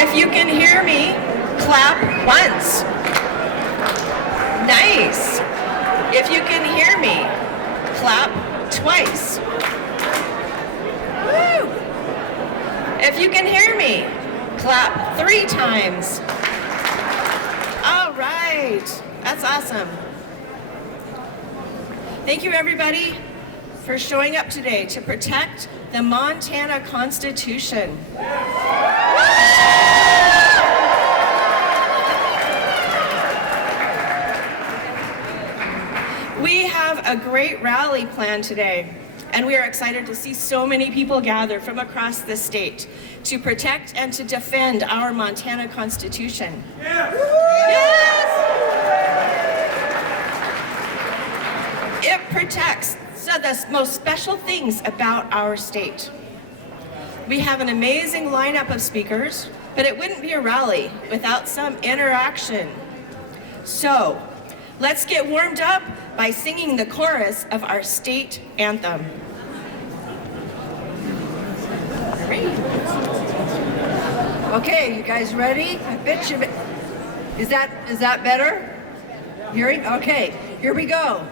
If you can hear me, clap once. Nice. If you can hear me, clap twice. Woo. If you can hear me, clap 3 times. All right, that's awesome. Thank you, everybody, for showing up today to protect the Montana Constitution. We have a great rally planned today, and we are excited to see so many people gather from across the state to protect and to defend our Montana Constitution. Yes! Yes! It protects the most special things about our state. We have an amazing lineup of speakers, but it wouldn't be a rally without some interaction. So, let's get warmed up by singing the chorus of our state anthem. Okay, you guys ready? I bet you. Is that better? Hearing? Okay, here we go.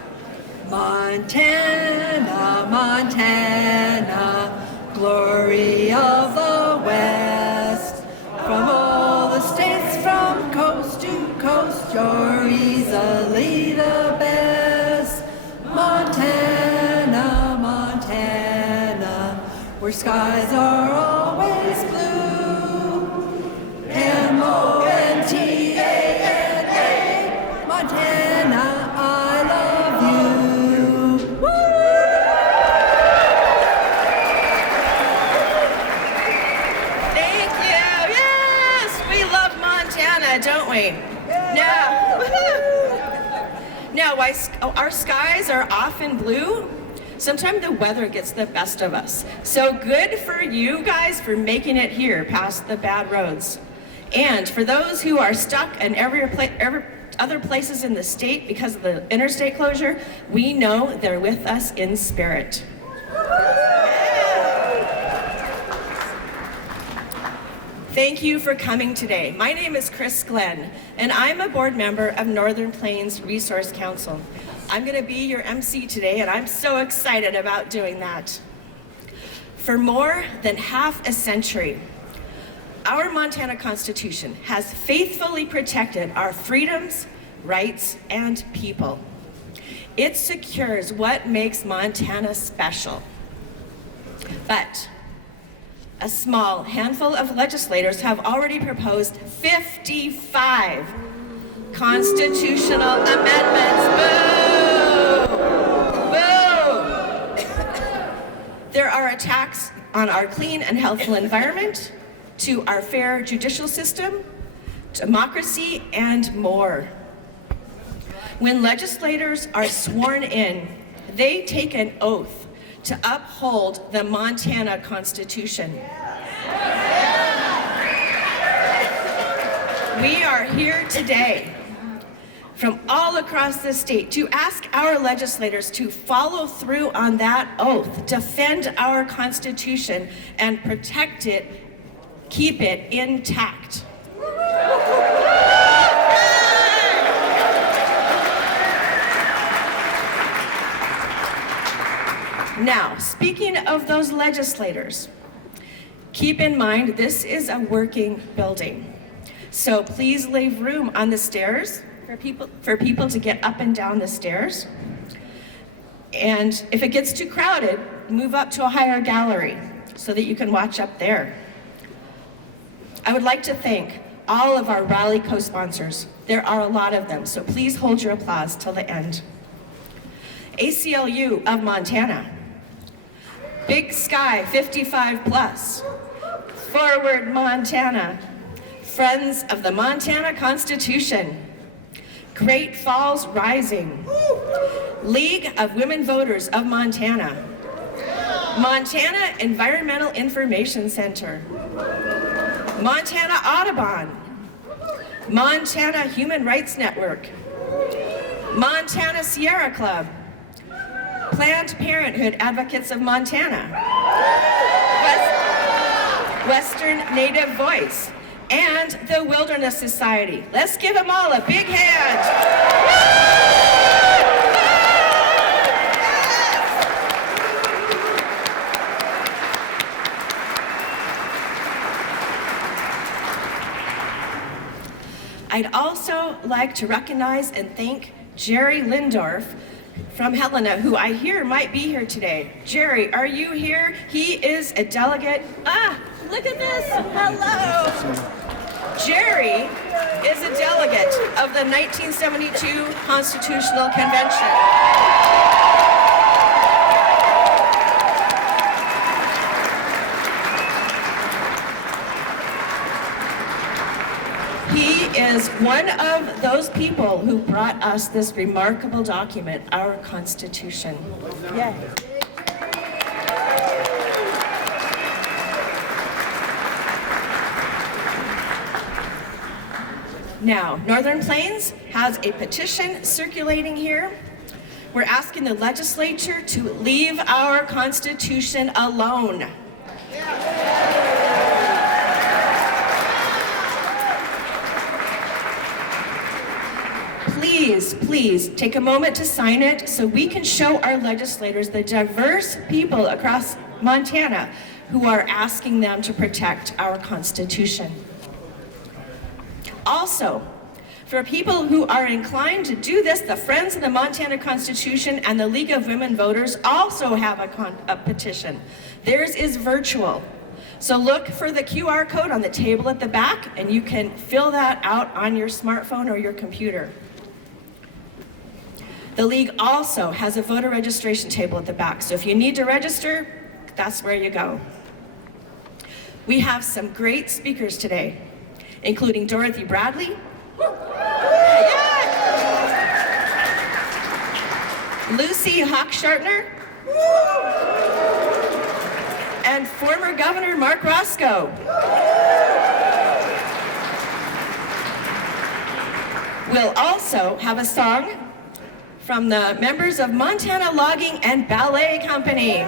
Montana, Montana, glory of the West. From all the states from coast to coast, you're easily the best. Montana, Montana, where skies are always blue. M-O-N-T-A-N-A, Montana, I love you. Woo! Thank you. Yes, we love Montana, don't we? Now, why our skies are often blue? Sometimes the weather gets the best of us. So good for you guys for making it here past the bad roads. And for those who are stuck in every other places in the state because of the interstate closure, we know they're with us in spirit. Thank you for coming today. My name is Chris Glenn, and I'm a board member of Northern Plains Resource Council. I'm going to be your MC today, and I'm so excited about doing that. For more than half a century, our Montana Constitution has faithfully protected our freedoms, rights, and people. It secures what makes Montana special. But a small handful of legislators have already proposed 55 constitutional amendments. Boo! Boo! There are attacks on our clean and healthful environment, to our fair judicial system, democracy, and more. When legislators are sworn in, they take an oath to uphold the Montana Constitution. We are here today from all across the state to ask our legislators to follow through on that oath, defend our Constitution, and protect it, keep it intact. Now, speaking of those legislators, keep in mind this is a working building. So please leave room on the stairs for people to get up and down the stairs. And if it gets too crowded, move up to a higher gallery so that you can watch up there. I would like to thank all of our rally co-sponsors. There are a lot of them, so please hold your applause till the end. ACLU of Montana, Big Sky 55 Plus, Forward Montana, Friends of the Montana Constitution, Great Falls Rising, League of Women Voters of Montana, Montana Environmental Information Center, Montana Audubon, Montana Human Rights Network, Montana Sierra Club, Planned Parenthood Advocates of Montana, Western Native Voice, and the Wilderness Society. Let's give them all a big hand. I'd also like to recognize and thank Jerry Lindorf from Helena, who I hear might be here today. Jerry, are you here? He is a delegate. Ah, look at this. Hello. Jerry is a delegate of the 1972 Constitutional Convention. He is one of those people who brought us this remarkable document, our Constitution. Yeah. Now, Northern Plains has a petition circulating here. We're asking the legislature to leave our Constitution alone. Please take a moment to sign it so we can show our legislators the diverse people across Montana who are asking them to protect our Constitution. Also, for people who are inclined to do this, the Friends of the Montana Constitution and the League of Women Voters also have a petition. Theirs is virtual. So look for the QR code on the table at the back and you can fill that out on your smartphone or your computer. The League also has a voter registration table at the back, so if you need to register, that's where you go. We have some great speakers today, including Dorothy Bradley, Lucy Hochstartner, and former Governor Marc Racicot. We'll also have a song from the members of Montana Logging and Ballet Company.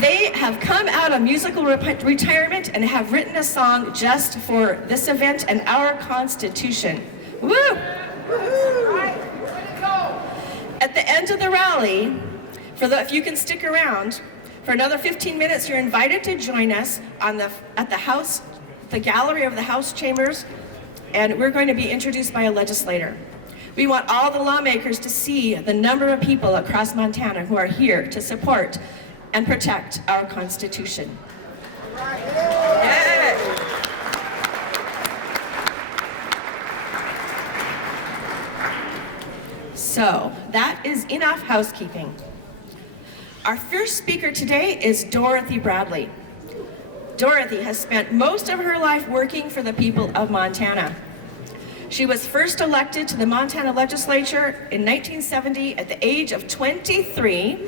They have come out of musical retirement and have written a song just for this event and our Constitution. Woo! At the end of the rally, if you can stick around, for another 15 minutes, you're invited to join us at the gallery of the House Chambers, and we're going to be introduced by a legislator. We want all the lawmakers to see the number of people across Montana who are here to support and protect our Constitution. Yeah. So, that is enough housekeeping. Our first speaker today is Dorothy Bradley. Dorothy has spent most of her life working for the people of Montana. She was first elected to the Montana legislature in 1970 at the age of 23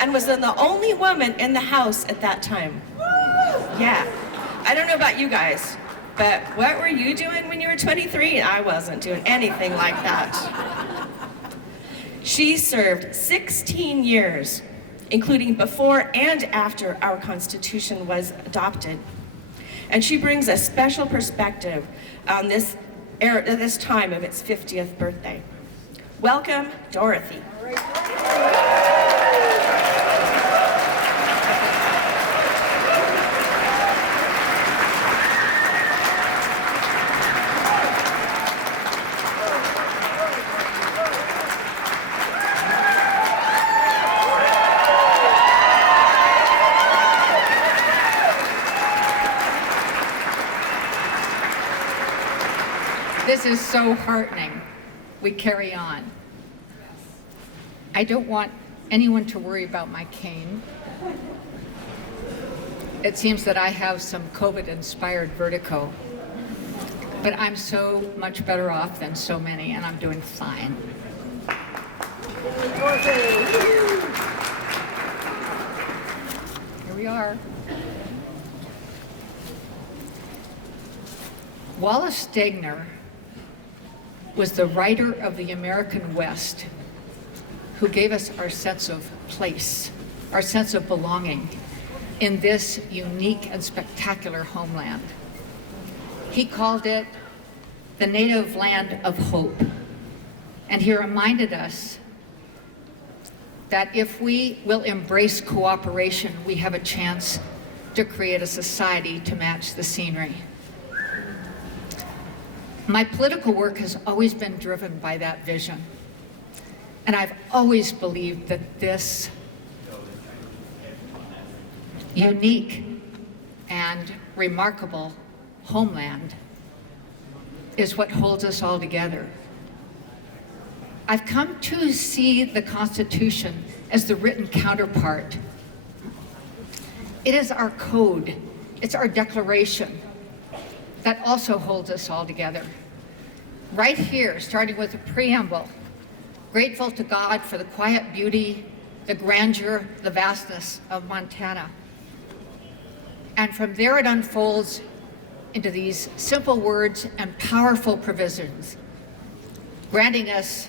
and was then the only woman in the House at that time. Yeah, I don't know about you guys, but what were you doing when you were 23? I wasn't doing anything like that. She served 16 years, including before and after our Constitution was adopted. And she brings a special perspective on this time of its 50th birthday. Welcome, Dorothy. This is so heartening. We carry on. I don't want anyone to worry about my cane. It seems that I have some COVID-inspired vertigo, but I'm so much better off than so many, and I'm doing fine. Here we are. Wallace Stegner was the writer of the American West who gave us our sense of place. our sense of belonging in this unique and spectacular homeland. He called it the native land of hope. And he reminded us that if we will embrace cooperation, we have a chance to create a society to match the scenery. My political work has always been driven by that vision. And I've always believed that this unique and remarkable homeland is what holds us all together. I've come to see the Constitution as the written counterpart. It is our code, it's our declaration that also holds us all together. Right here, starting with the preamble, grateful to God for the quiet beauty, the grandeur, the vastness of Montana. And from there it unfolds into these simple words and powerful provisions, granting us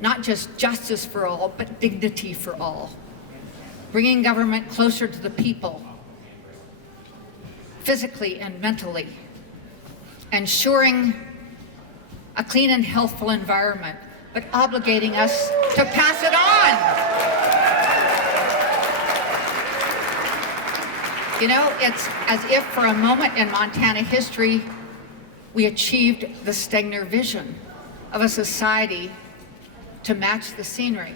not just justice for all, but dignity for all, bringing government closer to the people, physically and mentally, ensuring a clean and healthful environment, but obligating us to pass it on. You know, it's as if for a moment in Montana history, we achieved the Stegner vision of a society to match the scenery.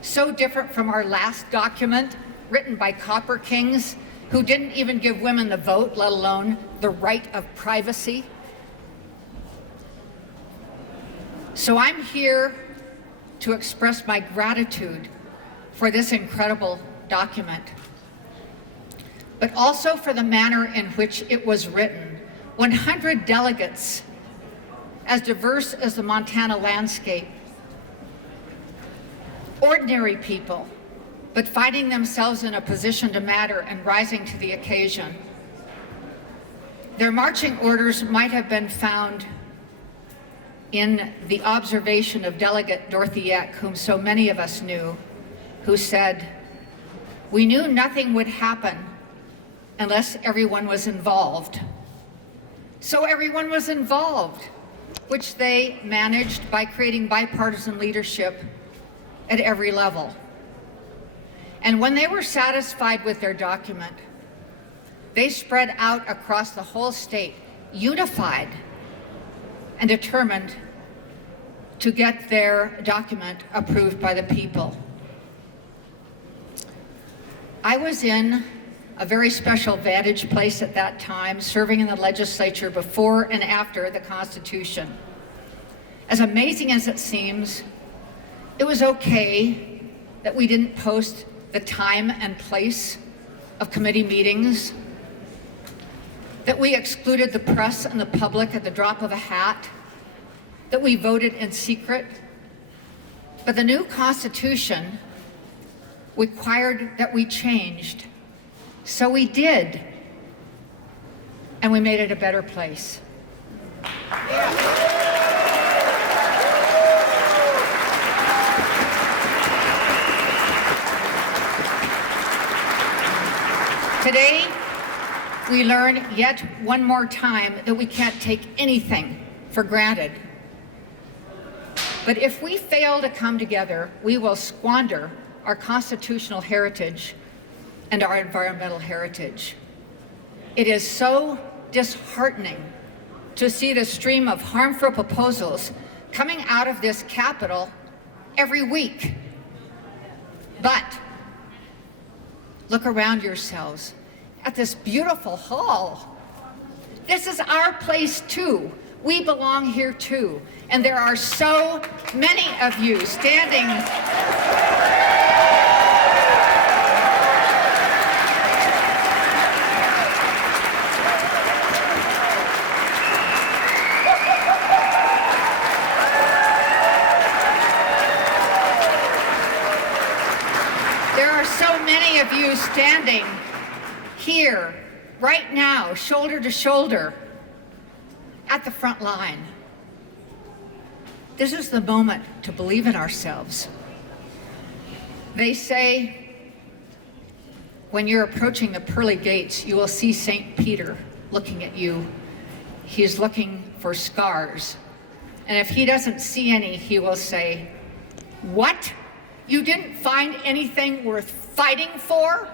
So different from our last document, written by Copper Kings, who didn't even give women the vote, let alone the right of privacy. So I'm here to express my gratitude for this incredible document, but also for the manner in which it was written. 100 delegates, as diverse as the Montana landscape, ordinary people, but finding themselves in a position to matter and rising to the occasion. Their marching orders might have been found in the observation of Delegate Dorothy Eck, whom so many of us knew, who said, "We knew nothing would happen unless everyone was involved." So everyone was involved, which they managed by creating bipartisan leadership at every level. And when they were satisfied with their document, they spread out across the whole state, unified and determined to get their document approved by the people. I was in a very special vantage place at that time, serving in the legislature before and after the Constitution. As amazing as it seems, it was okay that we didn't post the time and place of committee meetings, that we excluded the press and the public at the drop of a hat, that we voted in secret. But the new Constitution required that we changed. So we did, and we made it a better place. Today, we learn yet one more time that we can't take anything for granted. But if we fail to come together, we will squander our constitutional heritage and our environmental heritage. It is so disheartening to see the stream of harmful proposals coming out of this Capitol every week. But look around yourselves at this beautiful hall. This is our place too. We belong here too. And there are so many of you standing of you standing here right now, shoulder to shoulder, at the front line. This is the moment to believe in ourselves. They say when you're approaching the pearly gates, you will see St. Peter looking at you. He's looking for scars. And if he doesn't see any, he will say, "What? You didn't find anything worth fighting for?"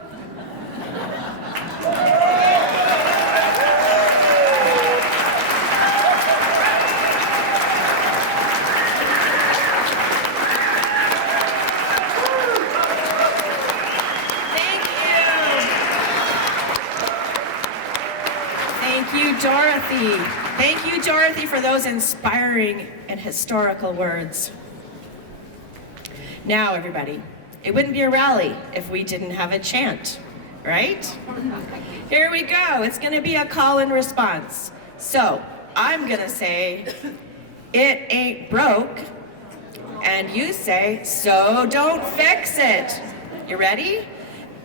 Thank you, Dorothy. Thank you, Dorothy, for those inspiring and historical words. Now, everybody, it wouldn't be a rally if we didn't have a chant, right? Here we go. It's going to be a call and response. So I'm going to say, "It ain't broke," and you say, "So don't fix it." You ready?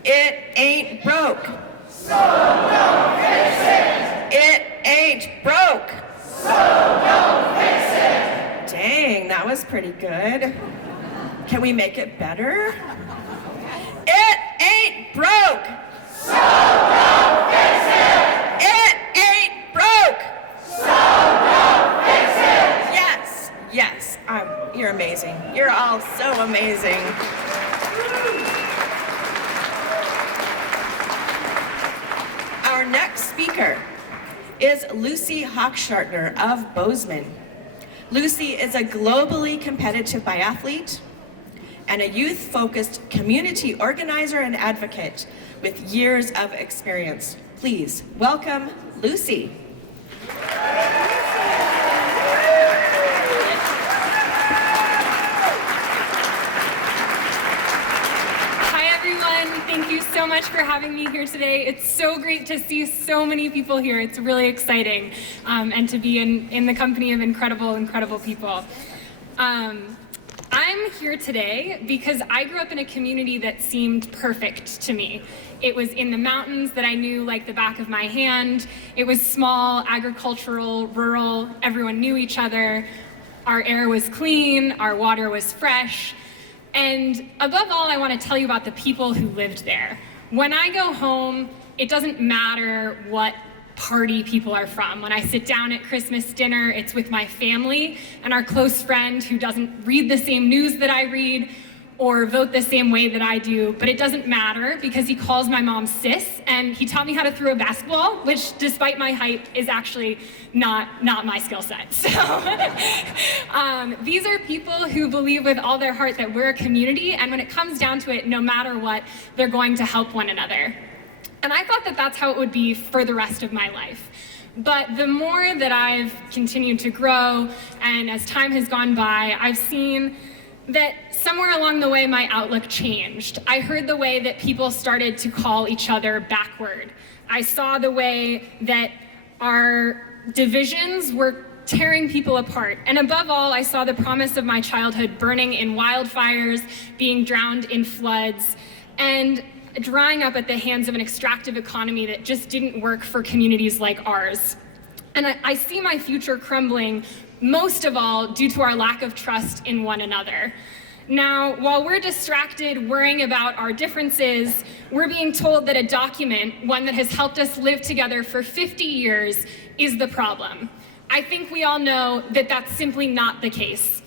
It ain't broke. So don't fix it. It ain't broke. So don't fix it. Dang, that was pretty good. Can we make it better? It ain't broke. So don't fix it. It ain't broke. So don't fix it. Yes, yes, you're amazing. You're all so amazing. Our next speaker is Lucy Hochstartner of Bozeman. Lucy is a globally competitive biathlete and a youth-focused community organizer and advocate with years of experience. Please welcome Lucy. Thank you so much for having me here today. It's so great to see so many people here. It's really exciting, and to be in the company of incredible people. I'm here today because I grew up in a community that seemed perfect to me. It was in the mountains that I knew like the back of my hand. It was small, agricultural, rural. Everyone knew each other. Our air was clean, our water was fresh. And above all, I want to tell you about the people who lived there. When I go home, it doesn't matter what party people are from. When I sit down at Christmas dinner, it's with my family and our close friend who doesn't read the same news that I read or vote the same way that I do, but it doesn't matter because he calls my mom sis, and he taught me how to throw a basketball, which despite my height is actually not my skill set. So these are people who believe with all their heart that we're a community, and when it comes down to it, no matter what, they're going to help one another. And I thought that that's how it would be for the rest of my life. But the more that I've continued to grow, and as time has gone by, I've seen that somewhere along the way my outlook changed. I heard the way that people started to call each other backward. I saw the way that our divisions were tearing people apart. And above all, I saw the promise of my childhood burning in wildfires, being drowned in floods, and drying up at the hands of an extractive economy that just didn't work for communities like ours. And I see my future crumbling, most of all due to our lack of trust in one another. Now, while we're distracted worrying about our differences, we're being told that a document, one that has helped us live together for 50 years, is the problem. I think we all know that that's simply not the case.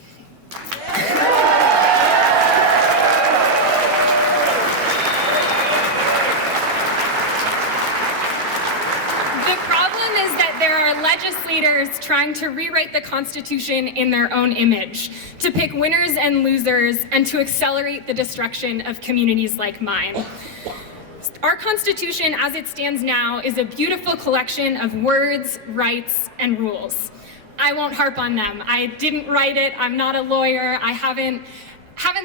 There are legislators trying to rewrite the Constitution in their own image, to pick winners and losers, and to accelerate the destruction of communities like mine. Our Constitution, as it stands now, is a beautiful collection of words, rights, and rules. I won't harp on them. I didn't write it. I'm not a lawyer. I haven't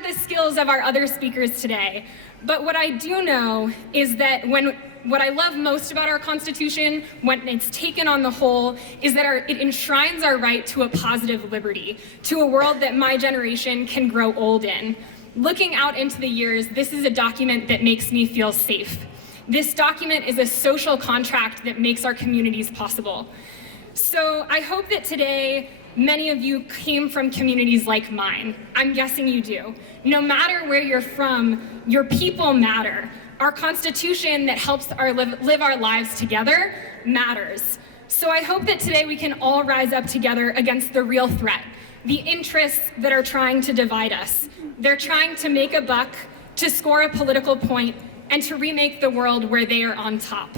the skills of our other speakers today. But what I do know is that what I love most about our Constitution, when it's taken on the whole, is that it enshrines our right to a positive liberty, to a world that my generation can grow old in. Looking out into the years, this is a document that makes me feel safe. This document is a social contract that makes our communities possible. So I hope that today many of you came from communities like mine. I'm guessing you do. No matter where you're from, your people matter. Our Constitution that helps live our lives together matters. So I hope that today we can all rise up together against the real threat, the interests that are trying to divide us. They're trying to make a buck, to score a political point, and to remake the world where they are on top.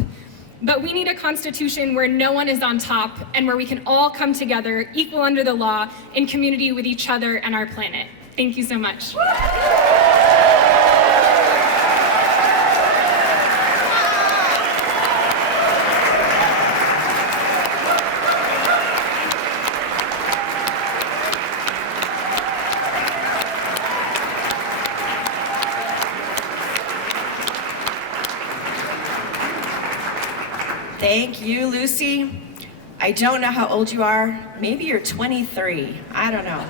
But we need a constitution where no one is on top and where we can all come together, equal under the law, in community with each other and our planet. Thank you so much. Thank you, Lucy. I don't know how old you are. Maybe you're 23. I don't know.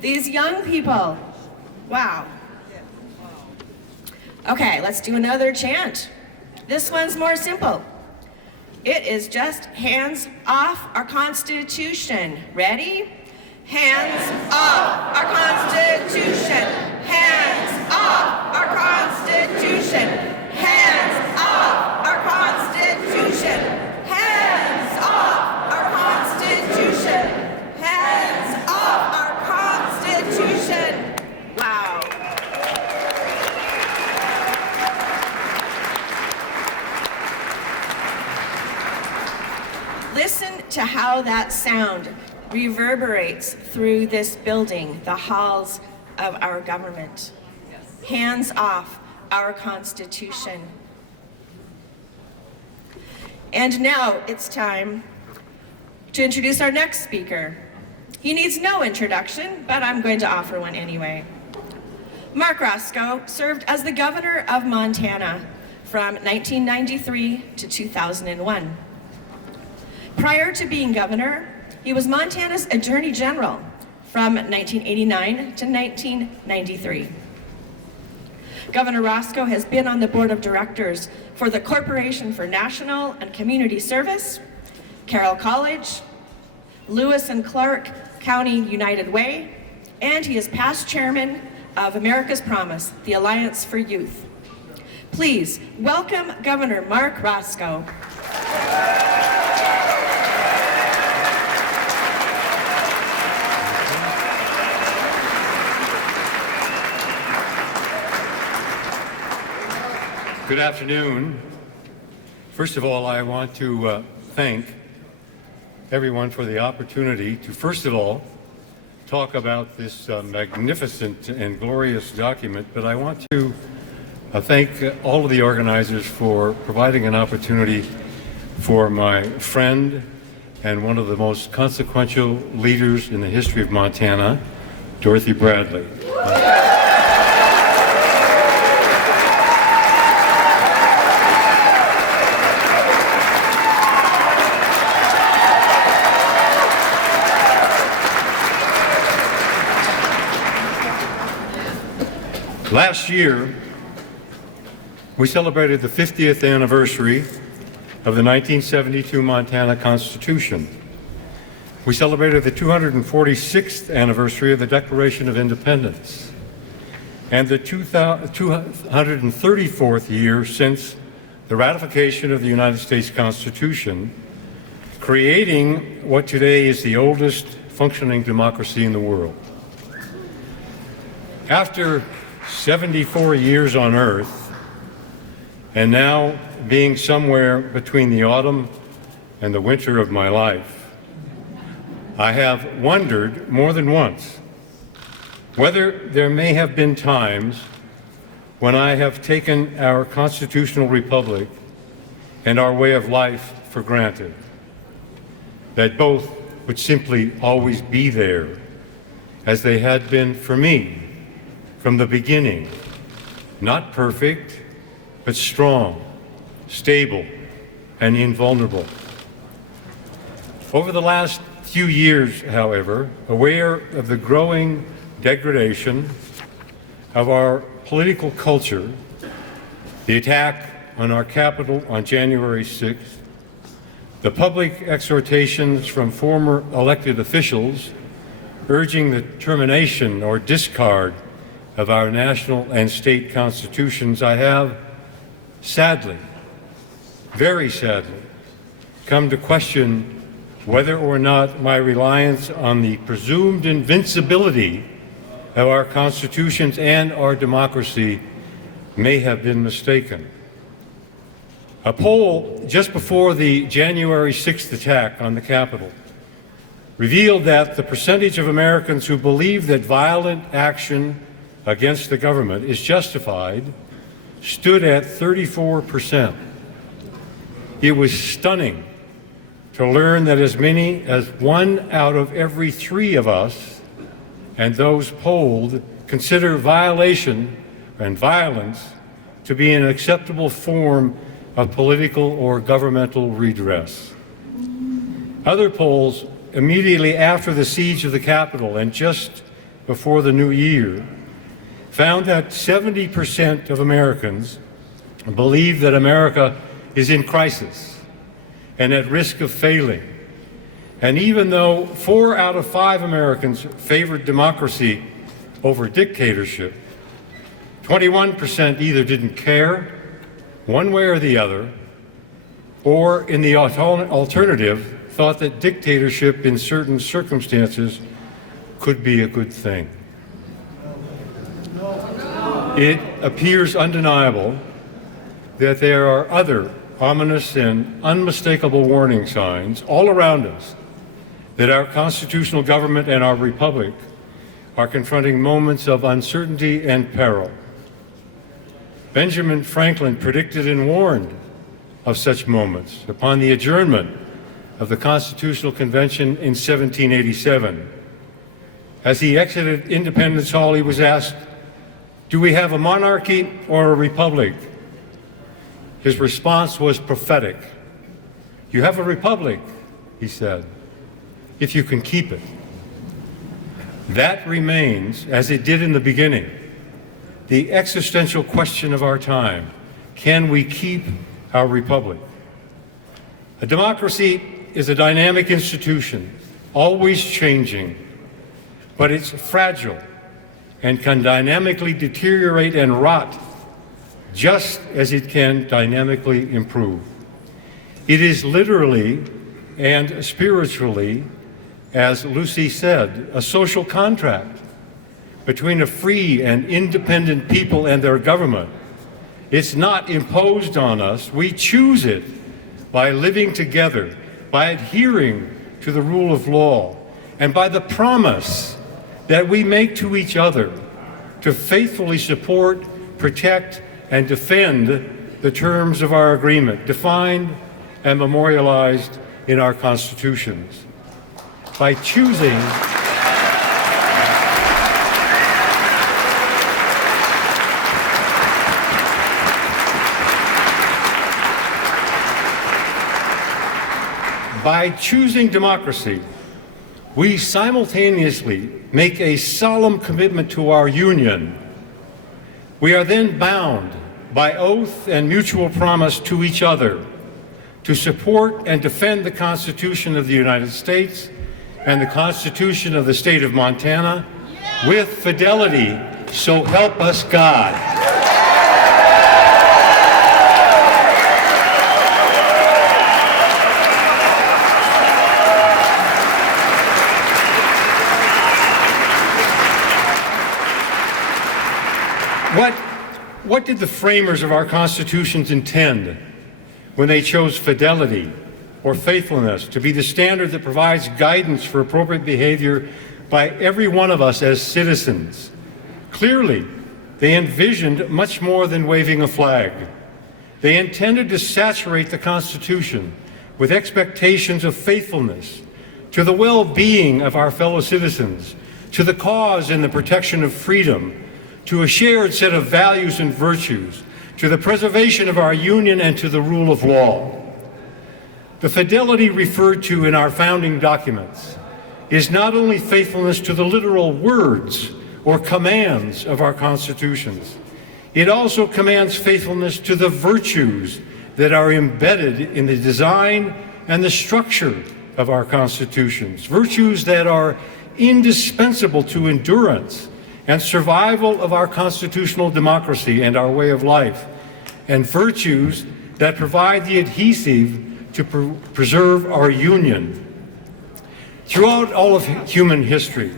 These young people. Wow. Okay, let's do another chant. This one's more simple. It is just hands off our Constitution. Ready? Hands off our Constitution. Hands off our Constitution. Hands off our Constitution! Hands off our Constitution! Hands off our Constitution! Wow. Listen to how that sound reverberates through this building, the halls of our government. Hands off our Constitution. And now it's time to introduce our next speaker. He needs no introduction, but I'm going to offer one anyway. Marc Racicot served as the governor of Montana from 1993 to 2001. Prior to being governor, he was Montana's Attorney General from 1989 to 1993. Governor Racicot has been on the board of directors for the Corporation for National and Community Service, Carroll College, Lewis and Clark County United Way, and he is past chairman of America's Promise, the Alliance for Youth. Please welcome Governor Marc Racicot. Good afternoon. First of all, I want to thank everyone for the opportunity to, first of all, talk about this magnificent and glorious document, but I want to thank all of the organizers for providing an opportunity for my friend and one of the most consequential leaders in the history of Montana, Dorothy Bradley. Last year, we celebrated the 50th anniversary of the 1972 Montana Constitution. We celebrated the 246th anniversary of the Declaration of Independence and the 234th year since the ratification of the United States Constitution, creating what today is the oldest functioning democracy in the world. After 74 years on Earth, and now being somewhere between the autumn and the winter of my life, I have wondered more than once whether there may have been times when I have taken our constitutional republic and our way of life for granted, that both would simply always be there, as they had been for me from the beginning, not perfect, but strong, stable, and invulnerable. Over the last few years, however, aware of the growing degradation of our political culture, the attack on our Capitol on January 6th, The public exhortations from former elected officials urging the termination or discard of our national and state constitutions, I have, sadly, very sadly, come to question whether or not my reliance on the presumed invincibility of our constitutions and our democracy may have been mistaken. A poll just before the January 6th attack on the Capitol revealed that the percentage of Americans who believe that violent action against the government is justified stood at 34%. It was stunning to learn that as many as 1 out of every 3 of us and those polled consider violation and violence to be an acceptable form of political or governmental redress. Other polls immediately after the siege of the Capitol and just before the new year found that 70% of Americans believe that America is in crisis and at risk of failing. And even though 4 out of 5 Americans favored democracy over dictatorship, 21% either didn't care, one way or the other, or in the alternative, thought that dictatorship in certain circumstances could be a good thing. It appears undeniable that there are other ominous and unmistakable warning signs all around us that our constitutional government and our republic are confronting moments of uncertainty and peril. Benjamin Franklin predicted and warned of such moments upon the adjournment of the Constitutional Convention in 1787. As he exited Independence Hall, he was asked, "Do we have a monarchy or a republic?" His response was prophetic. "You have a republic," he said, "if you can keep it." That remains, as it did in the beginning, the existential question of our time. Can we keep our republic? A democracy is a dynamic institution, always changing, but it's fragile and can dynamically deteriorate and rot just as it can dynamically improve. It is literally and spiritually, as Lucy said, a social contract between a free and independent people and their government. It's not imposed on us. We choose it by living together, by adhering to the rule of law, and by the promise that we make to each other to faithfully support, protect, and defend the terms of our agreement, defined and memorialized in our constitutions. By choosing democracy, we simultaneously make a solemn commitment to our union. We are then bound by oath and mutual promise to each other to support and defend the Constitution of the United States and the Constitution of the state of Montana with fidelity, so help us God. What did the framers of our constitutions intend when they chose fidelity or faithfulness to be the standard that provides guidance for appropriate behavior by every one of us as citizens? Clearly, they envisioned much more than waving a flag. They intended to saturate the Constitution with expectations of faithfulness to the well-being of our fellow citizens, to the cause and the protection of freedom, to a shared set of values and virtues, to the preservation of our union and to the rule of law. The fidelity referred to in our founding documents is not only faithfulness to the literal words or commands of our constitutions, it also commands faithfulness to the virtues that are embedded in the design and the structure of our constitutions, virtues that are indispensable to endurance and survival of our constitutional democracy and our way of life, and virtues that provide the adhesive to preserve our union. Throughout all of human history,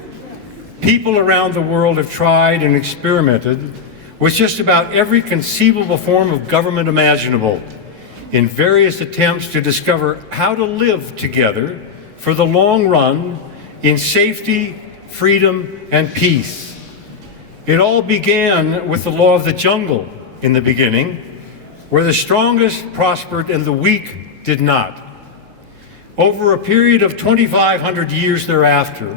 people around the world have tried and experimented with just about every conceivable form of government imaginable in various attempts to discover how to live together for the long run in safety, freedom, and peace. It all began with the law of the jungle in the beginning, where the strongest prospered and the weak did not. Over a period of 2,500 years thereafter,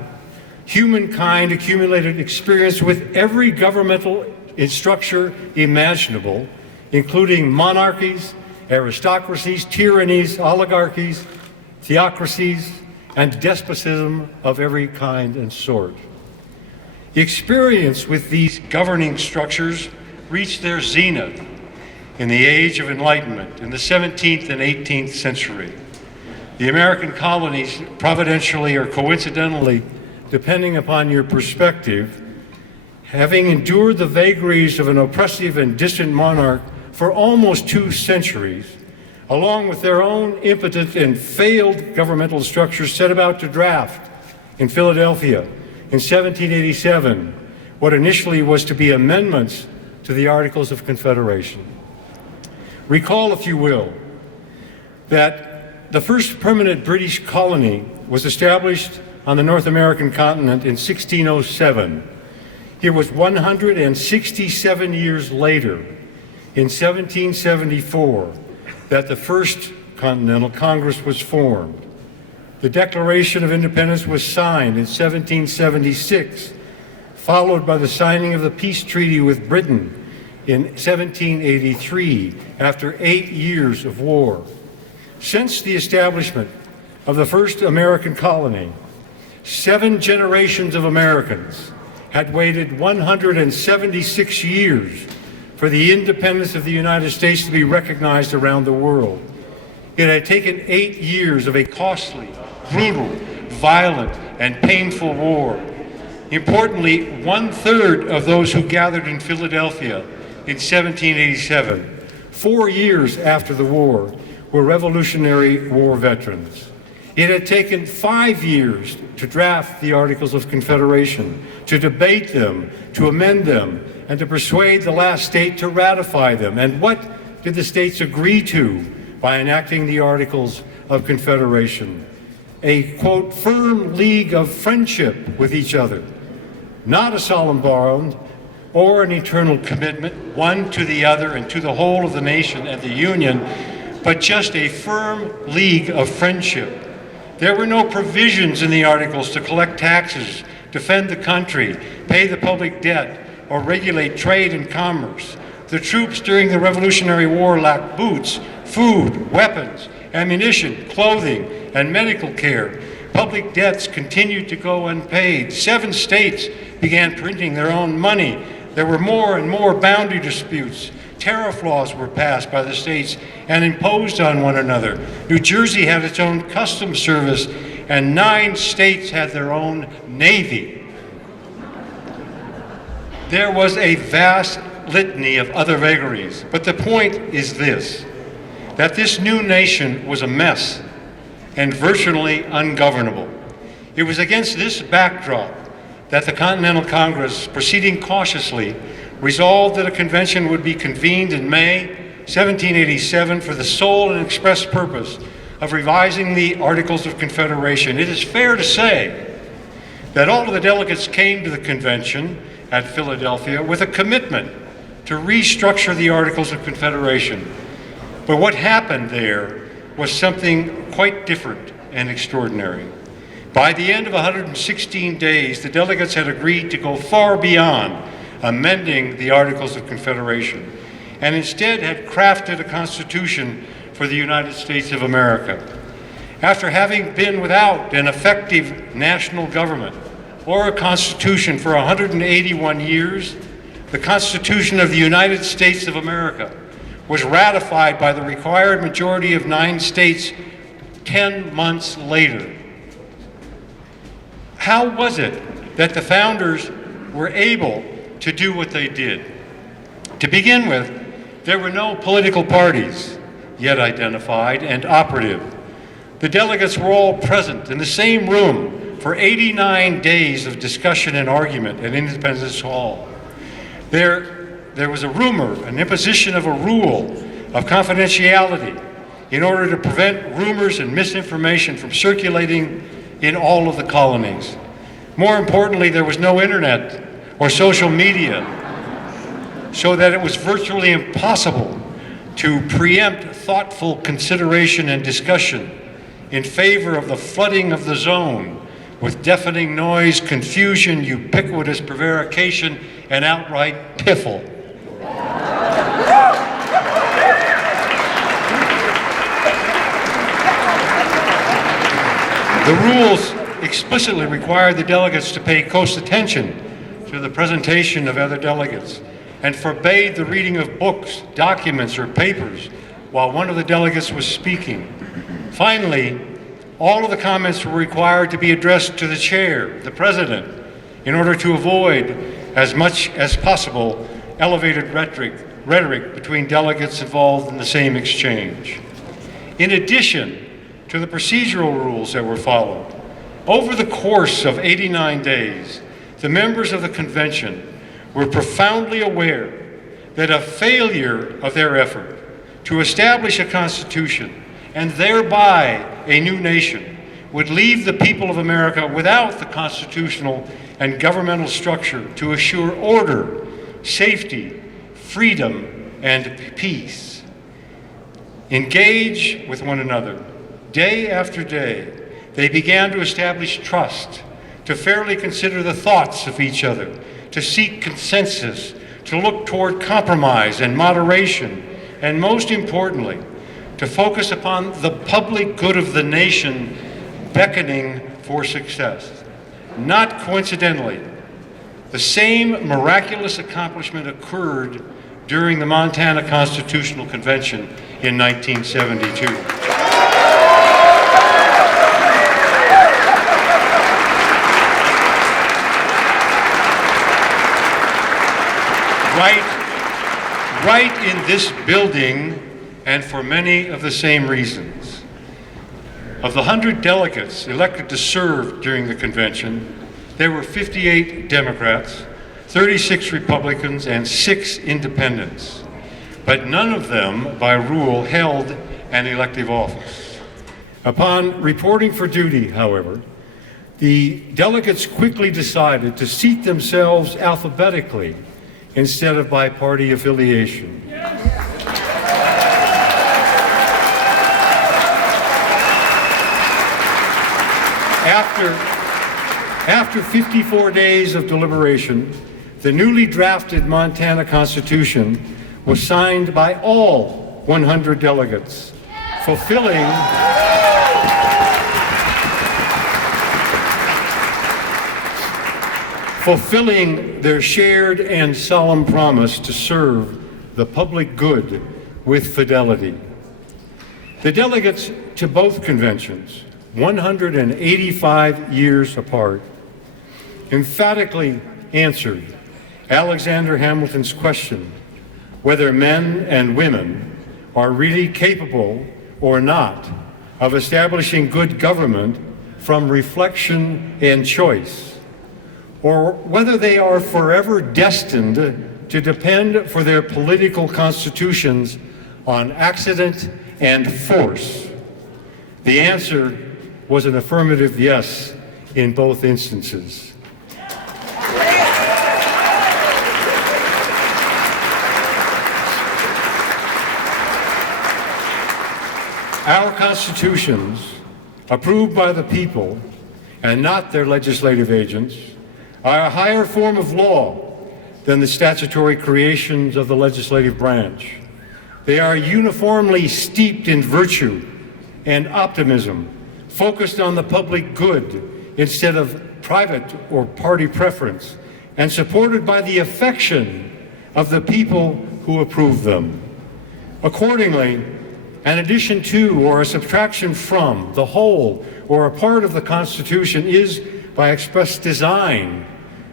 humankind accumulated experience with every governmental structure imaginable, including monarchies, aristocracies, tyrannies, oligarchies, theocracies, and despotism of every kind and sort. Experience with these governing structures reached their zenith in the Age of Enlightenment in the 17th and 18th century. The American colonies, providentially or coincidentally, depending upon your perspective, having endured the vagaries of an oppressive and distant monarch for almost 2 centuries, along with their own impotent and failed governmental structures, set about to draft in Philadelphia in 1787 what initially was to be amendments to the Articles of Confederation. Recall, if you will, that the first permanent British colony was established on the North American continent in 1607. It was 167 years later, in 1774, that the first Continental Congress was formed. The Declaration of Independence was signed in 1776, followed by the signing of the peace treaty with Britain in 1783, after 8 years of war. Since the establishment of the first American colony, 7 generations of Americans had waited 176 years for the independence of the United States to be recognized around the world. It had taken 8 years of a costly, brutal, violent, and painful war. Importantly, 1/3 of those who gathered in Philadelphia in 1787, 4 years after the war, were Revolutionary War veterans. It had taken 5 years to draft the Articles of Confederation, to debate them, to amend them, and to persuade the last state to ratify them. And what did the states agree to by enacting the Articles of Confederation? A, quote, firm league of friendship with each other, not a solemn bond or an eternal commitment, one to the other and to the whole of the nation and the Union, but just a firm league of friendship. There were no provisions in the Articles to collect taxes, defend the country, pay the public debt, or regulate trade and commerce. The troops during the Revolutionary War lacked boots, food, weapons, ammunition, clothing, and medical care. Public debts continued to go unpaid. 7 states began printing their own money. There were more and more boundary disputes. Tariff laws were passed by the states and imposed on one another. New Jersey had its own customs service, and 9 states had their own navy. There was a vast litany of other vagaries, but the point is this, that this new nation was a mess and virtually ungovernable. It was against this backdrop that the Continental Congress, proceeding cautiously, resolved that a convention would be convened in May 1787 for the sole and express purpose of revising the Articles of Confederation. It is fair to say that all of the delegates came to the convention at Philadelphia with a commitment to restructure the Articles of Confederation. But what happened there was something quite different and extraordinary. By the end of 116 days, the delegates had agreed to go far beyond amending the Articles of Confederation, and instead had crafted a constitution for the United States of America. After having been without an effective national government or a constitution for 181 years, the Constitution of the United States of America was ratified by the required majority of 9 states 10 months later. How was it that the founders were able to do what they did? To begin with, there were no political parties yet identified and operative. The delegates were all present in the same room for 89 days of discussion and argument at Independence Hall. There was a rumor, an imposition of a rule of confidentiality in order to prevent rumors and misinformation from circulating in all of the colonies. More importantly, there was no internet or social media, so that it was virtually impossible to preempt thoughtful consideration and discussion in favor of the flooding of the zone with deafening noise, confusion, ubiquitous prevarication, and outright piffle. The rules explicitly required the delegates to pay close attention to the presentation of other delegates and forbade the reading of books, documents, or papers while one of the delegates was speaking. Finally, all of the comments were required to be addressed to the chair, the president, in order to avoid, as much as possible, elevated rhetoric between delegates involved in the same exchange. In addition to the procedural rules that were followed, over the course of 89 days, the members of the convention were profoundly aware that a failure of their effort to establish a constitution and thereby a new nation would leave the people of America without the constitutional and governmental structure to assure order, safety, freedom, and peace. Engage with one another. Day after day, they began to establish trust, to fairly consider the thoughts of each other, to seek consensus, to look toward compromise and moderation, and most importantly, to focus upon the public good of the nation beckoning for success. Not coincidentally, the same miraculous accomplishment occurred during the Montana Constitutional Convention in 1972. Right in this building, and for many of the same reasons. Of the 100 delegates elected to serve during the convention, there were 58 Democrats, 36 Republicans, and 6 independents. But none of them, by rule, held an elective office. Upon reporting for duty, however, the delegates quickly decided to seat themselves alphabetically instead of by party affiliation. After 54 days of deliberation, the newly drafted Montana Constitution was signed by all 100 delegates, fulfilling their shared and solemn promise to serve the public good with fidelity. The delegates to both conventions, 185 years apart, emphatically answered Alexander Hamilton's question whether men and women are really capable or not of establishing good government from reflection and choice, or whether they are forever destined to depend for their political constitutions on accident and force. The answer was an affirmative yes in both instances. Our constitutions, approved by the people and not their legislative agents, are a higher form of law than the statutory creations of the legislative branch. They are uniformly steeped in virtue and optimism, focused on the public good instead of private or party preference, and supported by the affection of the people who approve them. Accordingly, An addition to or a subtraction from the whole or a part of the Constitution is, by express design,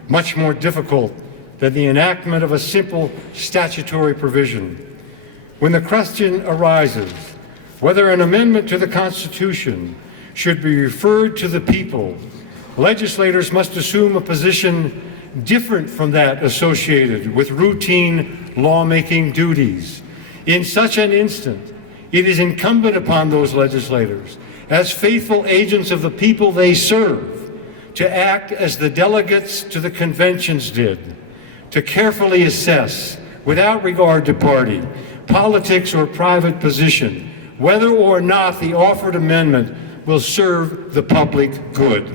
much more difficult than the enactment of a simple statutory provision. When the question arises whether an amendment to the Constitution should be referred to the people, legislators must assume a position different from that associated with routine lawmaking duties. In such an instant, it is incumbent upon those legislators, as faithful agents of the people they serve, to act as the delegates to the conventions did, to carefully assess, without regard to party, politics, or private position, whether or not the offered amendment will serve the public good.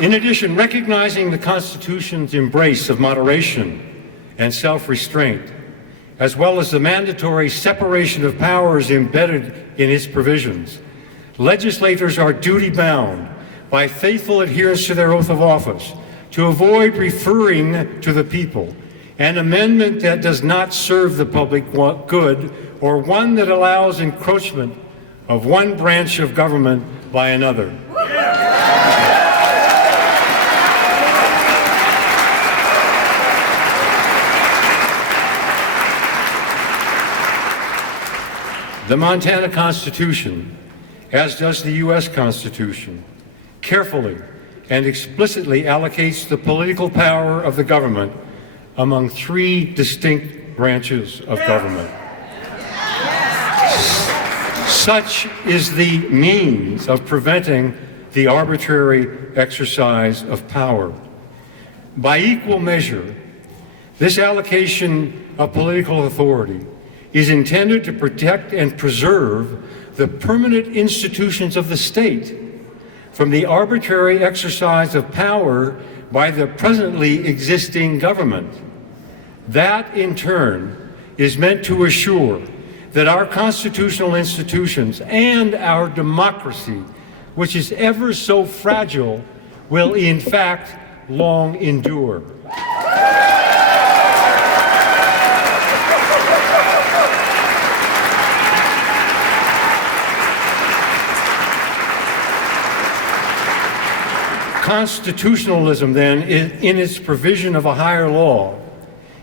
In addition, recognizing the Constitution's embrace of moderation and self-restraint, as well as the mandatory separation of powers embedded in its provisions, legislators are duty-bound by faithful adherence to their oath of office to avoid referring to the people an amendment that does not serve the public good or one that allows encroachment of one branch of government by another. The Montana Constitution, as does the U.S. Constitution, carefully and explicitly allocates the political power of the government among three distinct branches of government. Such is the means of preventing the arbitrary exercise of power. By equal measure, this allocation of political authority is intended to protect and preserve the permanent institutions of the state from the arbitrary exercise of power by the presently existing government. That, in turn, is meant to assure that our constitutional institutions and our democracy, which is ever so fragile, will in fact long endure. Constitutionalism, then, in its provision of a higher law,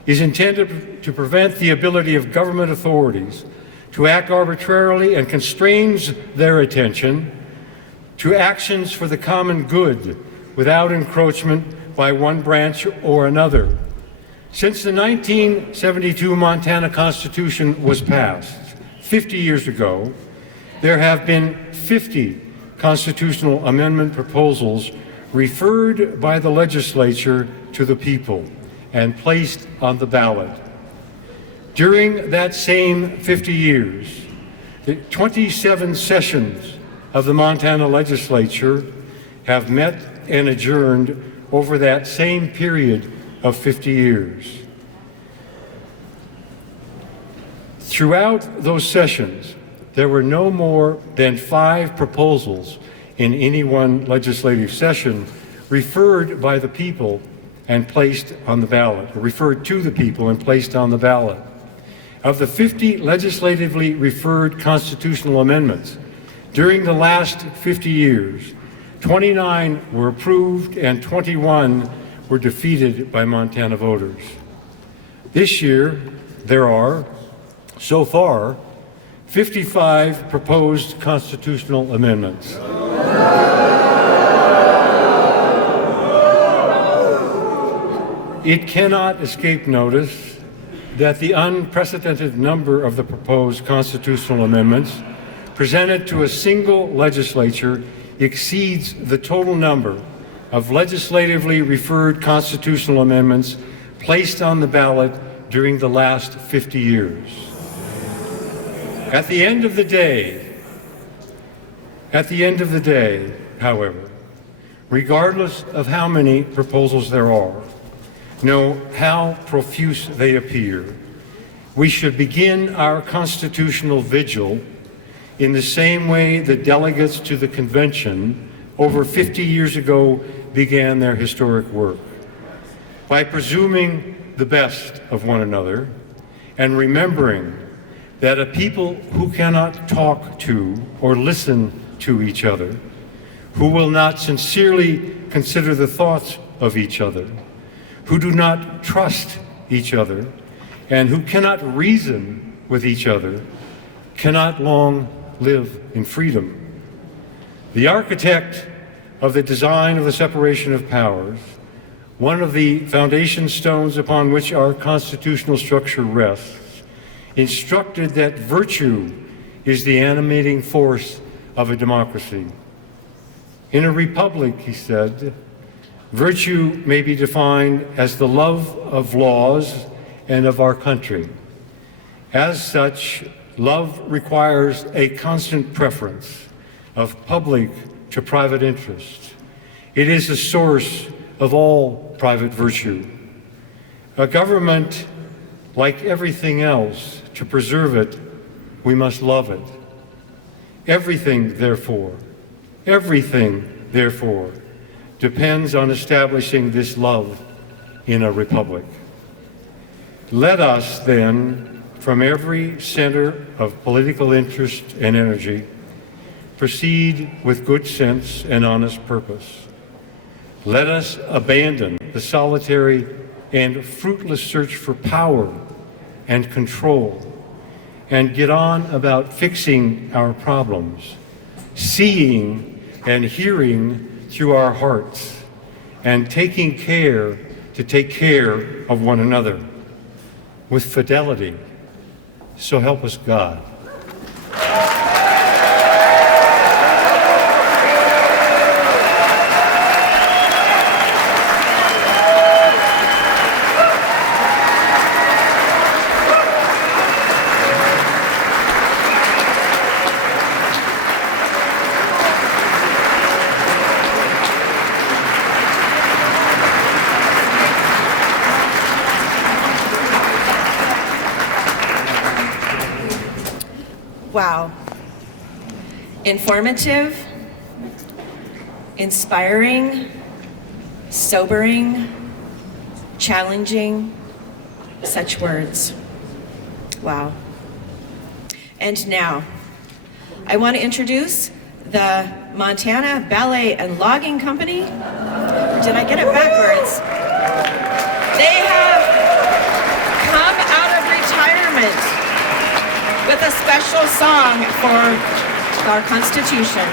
is intended to prevent the ability of government authorities to act arbitrarily and constrains their attention to actions for the common good without encroachment by one branch or another. Since the 1972 Montana Constitution was passed 50 years ago, there have been 50 constitutional amendment proposals referred by the legislature to the people and placed on the ballot. During that same 50 years, the 27 sessions of the Montana legislature have met and adjourned over that same period of 50 years. Throughout those sessions, there were no more than 5 proposals in any one legislative session referred by the people and placed on the ballot, or referred to the people and placed on the ballot. Of the 50 legislatively referred constitutional amendments during the last 50 years, 29 were approved and 21 were defeated by Montana voters. This year, there are, so far, 55 proposed constitutional amendments. It cannot escape notice that the unprecedented number of the proposed constitutional amendments presented to a single legislature exceeds the total number of legislatively referred constitutional amendments placed on the ballot during the last 50 years. At the end of the day, however, regardless of how many proposals there are, no how profuse they appear, we should begin our constitutional vigil in the same way the delegates to the convention over 50 years ago began their historic work, by presuming the best of one another and remembering that a people who cannot talk to or listen to each other, who will not sincerely consider the thoughts of each other, who do not trust each other, and who cannot reason with each other, cannot long live in freedom. The architect of the design of the separation of powers, one of the foundation stones upon which our constitutional structure rests, instructed that virtue is the animating force of a democracy. In a republic, he said, virtue may be defined as the love of laws and of our country. As such, love requires a constant preference of public to private interest. It is the source of all private virtue. A government, like everything else, to preserve it, we must love it. Everything, therefore, depends on establishing this love in a republic. Let us, then, from every center of political interest and energy, proceed with good sense and honest purpose. Let us abandon the solitary and fruitless search for power and control and get on about fixing our problems, seeing and hearing through our hearts, and taking care to take care of one another with fidelity. So help us God. Wow. Informative, inspiring, sobering, challenging, such words. Wow. And now, I want to introduce the Montana Ballet and Logging Company. Or did I get it backwards? They have come out of retirement with a special song for our Constitution.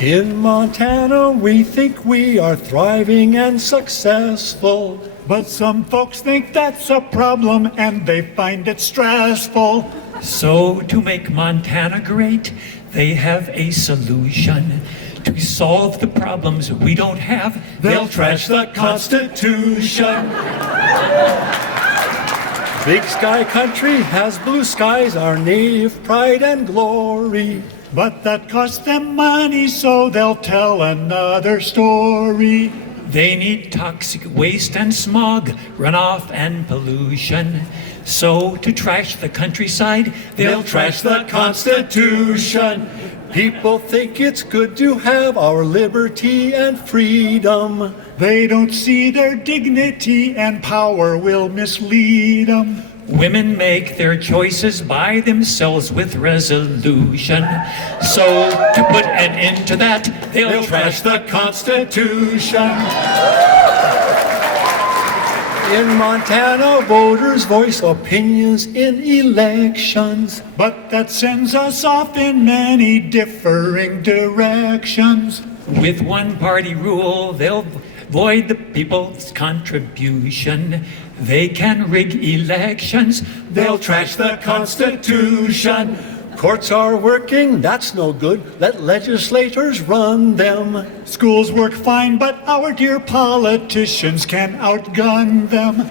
In Montana, we think we are thriving and successful. But some folks think that's a problem and they find it stressful. So to make Montana great, they have a solution. To solve the problems we don't have, They'll trash the Constitution. Big Sky Country has blue skies, our native pride and glory. But that costs them money, so they'll tell another story. They need toxic waste and smog, runoff and pollution. So to trash the countryside, They'll trash the Constitution. People think it's good to have our liberty and freedom. They don't see their dignity and power will mislead them. women make their choices by themselves with resolution. So to put an end to that, they'll trash the Constitution. In Montana, voters voice opinions in elections. But that sends us off in many differing directions. With one-party rule, they'll void the people's contribution. They can rig elections. They'll trash the Constitution. Courts are working, that's no good. Let legislators run them. Schools work fine, but our dear politicians can outgun them.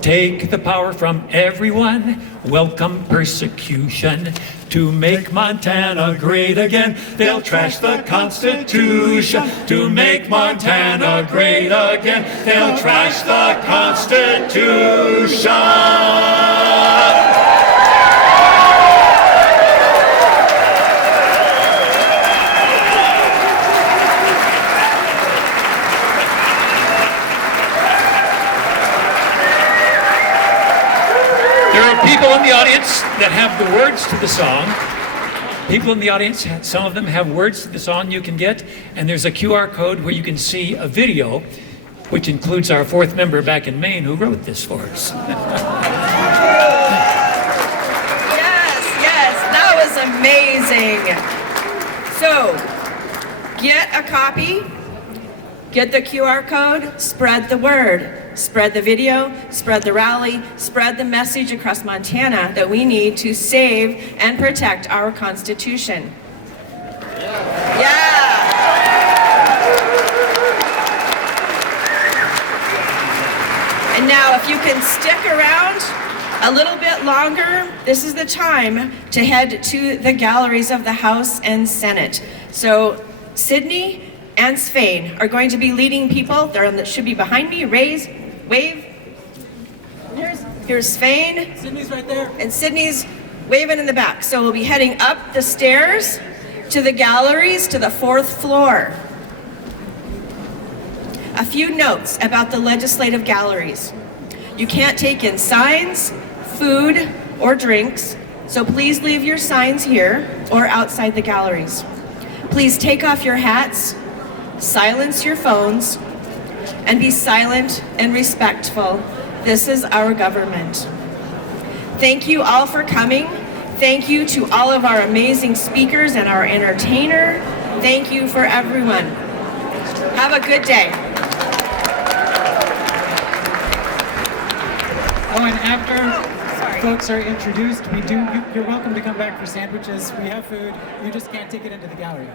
Take the power from everyone. welcome persecution. To make Montana great again, they'll trash the Constitution. To make Montana great again, they'll trash the Constitution. There are people in the audience that have the words to the song. People in the audience, some of them have words to the song you can get, and there's a QR code where you can see a video, which includes our fourth member back in Maine who wrote this for us. Yes, that was amazing. So, get a copy, get the QR code, spread the word. Spread the video, spread the rally, spread the message across Montana that we need to save and protect our Constitution. Yeah! And now, if you can stick around a little bit longer, this is the time to head to the galleries of the House and Senate. So, Sydney and Svein are going to be leading people. They should be behind me. Wave. Here's Svein. Sydney's right there. And Sydney's waving in the back. So we'll be heading up the stairs to the galleries to the 4th floor. A few notes about the legislative galleries. You can't take in signs, food, or drinks, so please leave your signs here or outside the galleries. Please take off your hats, silence your phones, and be silent and respectful. This is our government. Thank you all for coming. Thank you to all of our amazing speakers and our entertainer. Thank you for everyone. Have a good day. Oh, and after folks are introduced, you're welcome to come back for sandwiches. We have food. You just can't take it into the gallery.